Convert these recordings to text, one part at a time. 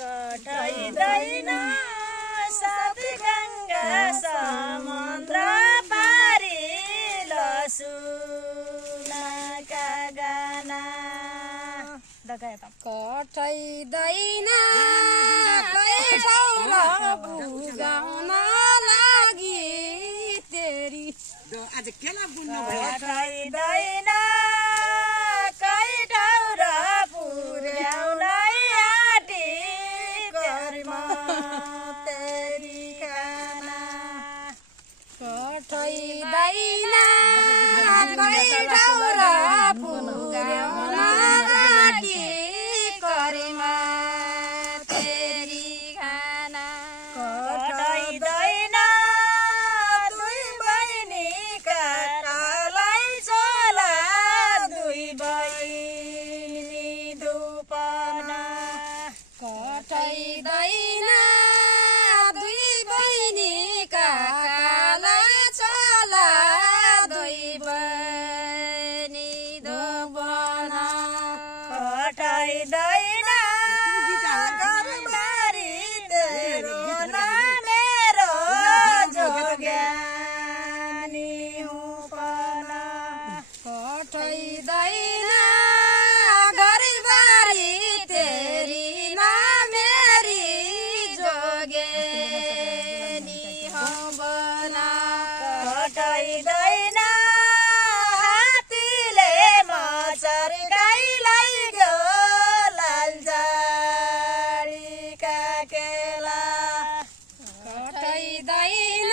कटाइदैन सात गङ्गा समुद्र पारी लसुनका गाना कटाइदैन कैठौला बुझाउन लागि तेरी कटाइदैन कैठौरा पुर्याउनै आँटी कर्म तेरी खाना कटाइदैन कैठौला पुर्याउन लागि कर्म तेरी खाना कटाइदैन दुई बहिनीका कालै चोला दुई बहिनी धुपना कटाइदैन दुई बहिनीका काला चोला दुई बहिनी धुपना कटाइदैन घरबारी तेरो न मेरो जोग्यानी हुपना कटाइदैन घरबारी तेरी न मेरी जोगेनी हुबना कटाइदैन हात्तीले मचर गाईलाई गयो लालजाडीका केला कटाइदैन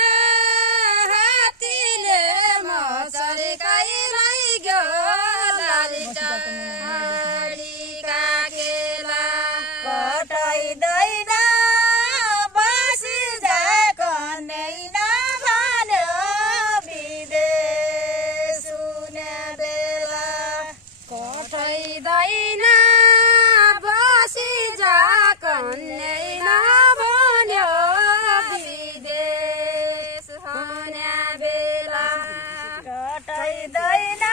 हात्तीले मचर गाईलाई गयो लालजाडीका केला कटाइदैन बसी जा कन्यै नभन्यो विदेश सुने बेला कटाइदैन बसी जा कन्यै नभन्यो विदेश हुने बेला कटाइदैन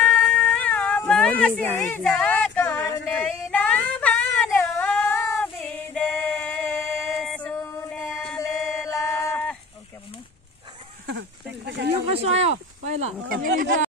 बसी जा कन्यै नभन्यो विदेश सुने बेला यो कसो आयो पहिला